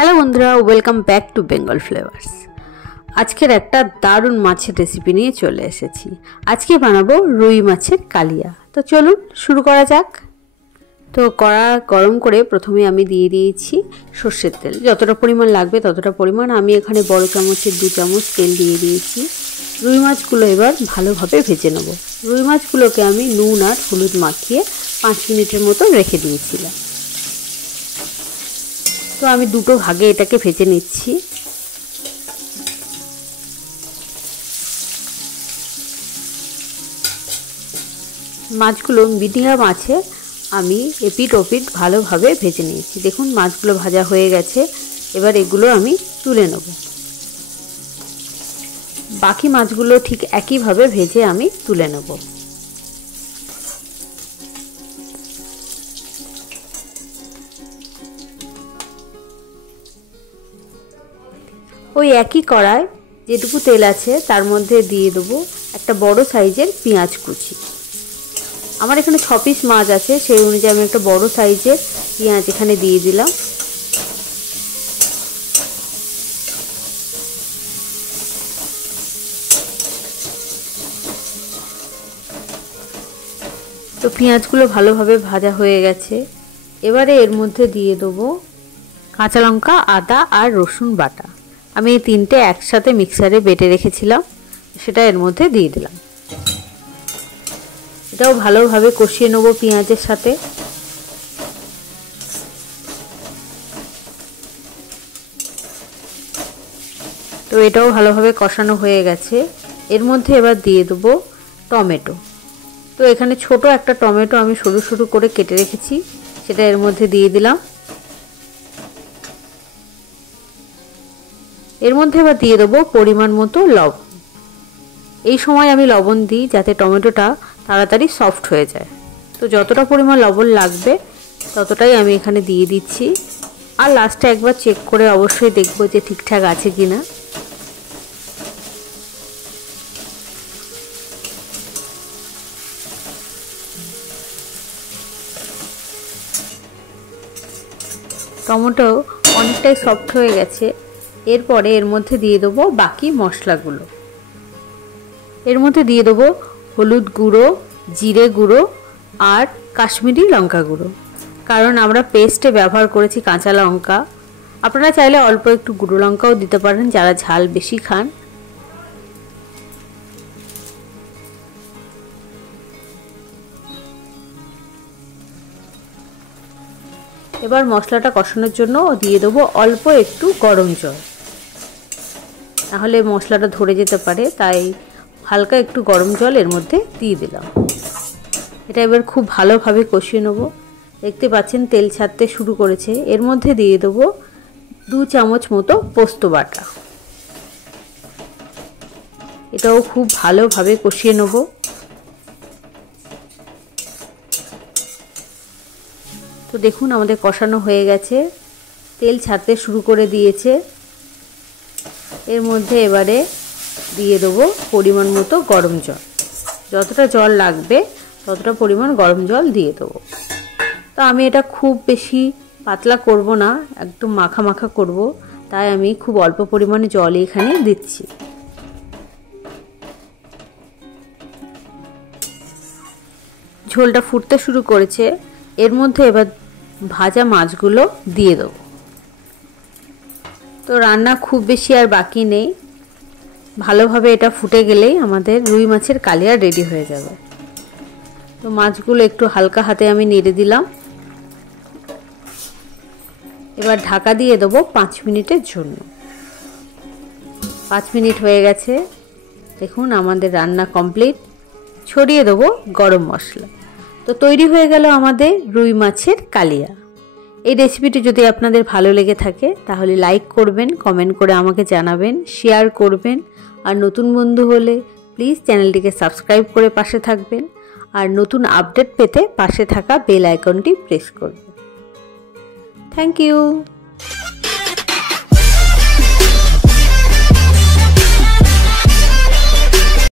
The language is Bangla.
হ্যালো বন্ধুরা, welcome back to Bengal flavours. আজকের একটা দারুণ মাছের রেসিপি নিয়ে চলে এসেছি। আজকে বানাবো রুই মাছের কালিয়া। তো চলুন শুরু করা যাক। তো কড়া গরম করে প্রথমে আমি দিয়ে দিয়েছি সর্ষের তেল। যতটা পরিমাণ লাগবে ততটা পরিমাণ, আমি এখানে বড় চামচের 2 চামচ তেল দিয়ে দিয়েছি। রুই মাছগুলো এবার ভালোভাবে ভেজে নেব। রুই মাছগুলোকে আমি নুন আর হলুদ মাখিয়ে 5 মিনিটের মতো রেখে দিয়েছিলাম। তো আমি দুটো ভাগে এটাকে ভেজে নিচ্ছি। মাছগুলো মিডিয়াম আছে আমি এপিট ওপিট ভালোভাবে ভেজে নিয়েছি। দেখুন মাছগুলো ভাজা হয়ে গেছে। এবার এগুলো আমি তুলে নেব। বাকি মাছগুলো ঠিক একইভাবে ভেজে আমি তুলে নেব। ওই একই কড়ায় যেটুকু তেল আছে তার মধ্যে দিয়ে দেবো একটা বড় সাইজের পেঁয়াজ কুচি। আমার এখানে 6 পিস মাছ আছে, সেই অনুযায়ী আমি একটা বড় সাইজের পেঁয়াজ এখানে দিয়ে দিলাম। তো পেঁয়াজগুলো ভালোভাবে ভাজা হয়ে গেছে। এবারে এর মধ্যে দিয়ে দেবো কাঁচা লঙ্কা, আদা আর রসুন বাটা। আমি এই তিনটে একসাথে মিক্সারে বেটে রেখেছিলাম, সেটা এর মধ্যে দিয়ে দিলাম। এটাও ভালোভাবে কষিয়ে নেব পেঁয়াজের সাথে। তো এটাও ভালোভাবে কষানো হয়ে গেছে। এর মধ্যে এবার দিয়ে দেবো টমেটো। তো এখানে ছোট একটা টমেটো আমি সরু সরু করে কেটে রেখেছি, সেটা এর মধ্যে দিয়ে দিলাম। এর মধ্যে এবার দিয়ে দেবো পরিমাণ মতো লবণ। এই সময় আমি লবণ দিই যাতে টমেটোটা তাড়াতাড়ি সফট হয়ে যায়। তো যতটা পরিমাণ লবণ লাগবে ততটাই আমি এখানে দিয়ে দিচ্ছি। আর লাস্টে একবার চেক করে অবশ্যই দেখব যে ঠিকঠাক আছে কিনা। টমেটো অনেকটাই সফট হয়ে গেছে। এরপরে এর মধ্যে দিয়ে দেবো বাকি মশলাগুলো। এর মধ্যে দিয়ে দেবো হলুদ গুঁড়ো, জিরে গুঁড়ো আর কাশ্মীরি লঙ্কা গুঁড়ো। কারণ আমরা পেস্টে ব্যবহার করেছি কাঁচা লঙ্কা। আপনারা চাইলে অল্প একটু গুঁড়ো লঙ্কাও দিতে পারেন যারা ঝাল বেশি খান। এবার মশলাটা কষানোর জন্য দিয়ে দেবো অল্প একটু গরম জল, নাহলে মশলাটা ধরে যেতে পারে, তাই হালকা একটু গরম জল এর মধ্যে দিয়ে দিলাম। এটা এবার খুব ভালোভাবে কষিয়ে নেব। দেখতে পাচ্ছেন তেল ছাড়তে শুরু করেছে। এর মধ্যে দিয়ে দেবো 2 চামচ মতো পোস্ত বাটা। এটাও খুব ভালোভাবে কষিয়ে নেব। তো দেখুন আমাদের কষানো হয়ে গেছে, তেল ছাড়তে শুরু করে দিয়েছে। এর মধ্যে এবারে দিয়ে দেবো পরিমাণ মতো গরম জল। যতটা জল লাগবে ততটা পরিমাণ গরম জল দিয়ে দেবো। তো আমি এটা খুব বেশি পাতলা করব না, একদম মাখা মাখা করব, তাই আমি খুব অল্প পরিমাণে জল এখানে দিচ্ছি। ঝোলটা ফুটতে শুরু করেছে। এর মধ্যে এবার ভাজা মাছগুলো দিয়ে দেবো। তো রান্না খুব বেশি আর বাকি নেই। ভালোভাবে এটা ফুটে গেলেই আমাদের রুই মাছের কালিয়া রেডি হয়ে যাবে। তো মাছগুলো একটু হালকা হাতে আমি নেড়ে দিলাম। এবার ঢাকা দিয়ে দেবো 5 মিনিটের জন্য। 5 মিনিট হয়ে গেছে। দেখুন আমাদের রান্না কমপ্লিট। ছড়িয়ে দেবো গরম মশলা। তো তৈরি হয়ে গেল আমাদের রুই মাছের কালিয়া। এই রেসিপিটি যদি আপনাদের ভালো লেগে থাকে তাহলে লাইক করবেন, কমেন্ট করে আমাকে জানাবেন, শেয়ার করবেন। আর নতুন বন্ধু হলে প্লিজ চ্যানেলটিকে সাবস্ক্রাইব করে পাশে থাকবেন। আর নতুন আপডেট পেতে পাশে থাকা বেল আইকনটি প্রেস করবেন। Thank you.